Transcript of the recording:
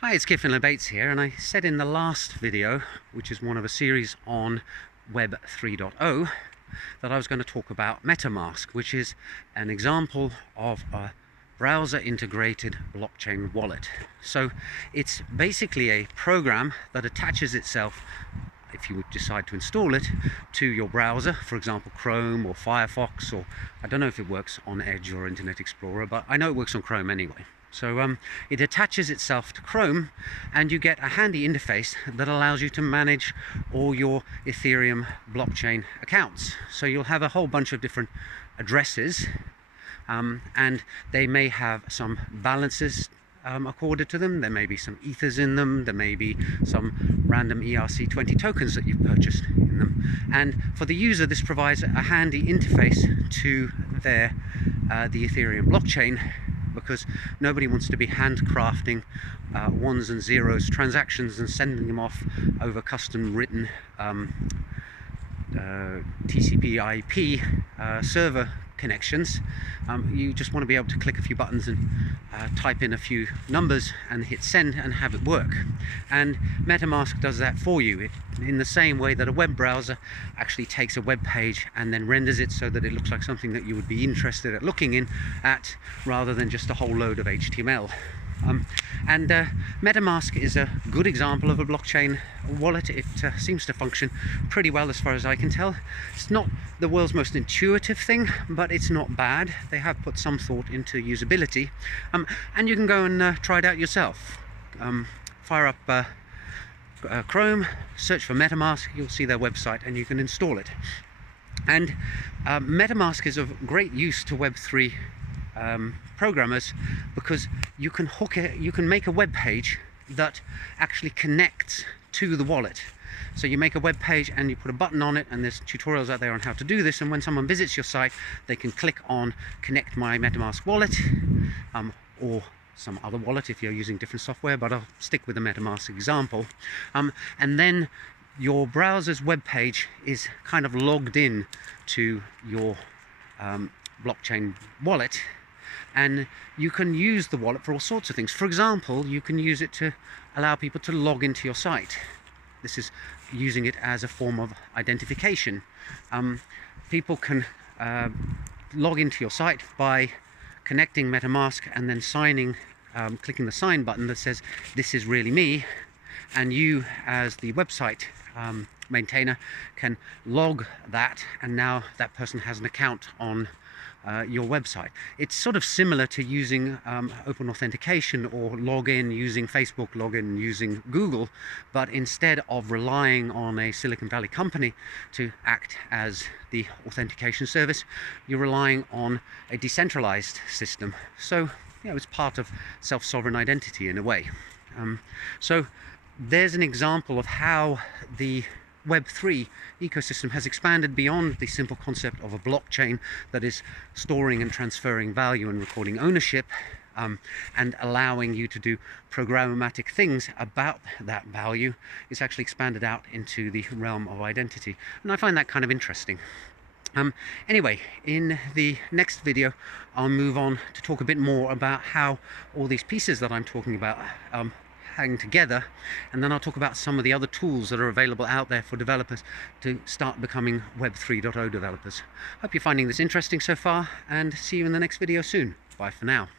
Hi, it's Kit Finlay Bates here, and I said in the last video, which is one of a series on Web 3.0, that I was going to talk about MetaMask, which is an example of a browser integrated blockchain wallet. So it's basically a program that attaches itself, if you would decide to install it, to your browser, for example Chrome or Firefox, or I don't know if it works on Edge or Internet Explorer, but I know it works on Chrome anyway. So it attaches itself to Chrome, and you get a handy interface that allows you to manage all your Ethereum blockchain accounts. So you'll have a whole bunch of different addresses, and they may have some balances accorded to them. There may be some ethers in them, there may be some random ERC20 tokens that you've purchased in them, and for the user this provides a handy interface to the Ethereum blockchain, because nobody wants to be handcrafting ones and zeros transactions and sending them off over custom written TCP/IP server connections. You just want to be able to click a few buttons and type in a few numbers and hit send and have it work. And MetaMask does that for you in the same way that a web browser actually takes a web page and then renders it so that it looks like something that you would be interested at looking at, rather than just a whole load of HTML. MetaMask is a good example of a blockchain wallet. It seems to function pretty well as far as I can tell. It's not the world's most intuitive thing, but it's not bad. They have put some thought into usability, and you can go and try it out yourself. Fire up Chrome, search for MetaMask, you'll see their website and you can install it. And MetaMask is of great use to Web3 programmers, because you can make a web page that actually connects to the wallet. So you make a web page and you put a button on it, and there's tutorials out there on how to do this, and when someone visits your site they can click on connect my MetaMask wallet, or some other wallet if you're using different software, but I'll stick with the MetaMask example, and then your browser's web page is kind of logged in to your blockchain wallet, and you can use the wallet for all sorts of things. For example, you can use it to allow people to log into your site. This is using it as a form of identification. People can log into your site by connecting MetaMask and then signing, clicking the sign button that says this is really me, and you as the website maintainer can log that, and now that person has an account on your website. It's sort of similar to using open authentication or login using Facebook, login using Google, but instead of relying on a Silicon Valley company to act as the authentication service, you're relying on a decentralized system. So it's part of self-sovereign identity in a way. So there's an example of how the Web3 ecosystem has expanded beyond the simple concept of a blockchain that is storing and transferring value and recording ownership, and allowing you to do programmatic things about that value. It's actually expanded out into the realm of identity, and I find that kind of interesting. Anyway, in the next video I'll move on to talk a bit more about how all these pieces that I'm talking about hang together, and then I'll talk about some of the other tools that are available out there for developers to start becoming Web 3.0 developers. Hope you're finding this interesting so far, and see you in the next video soon. Bye for now.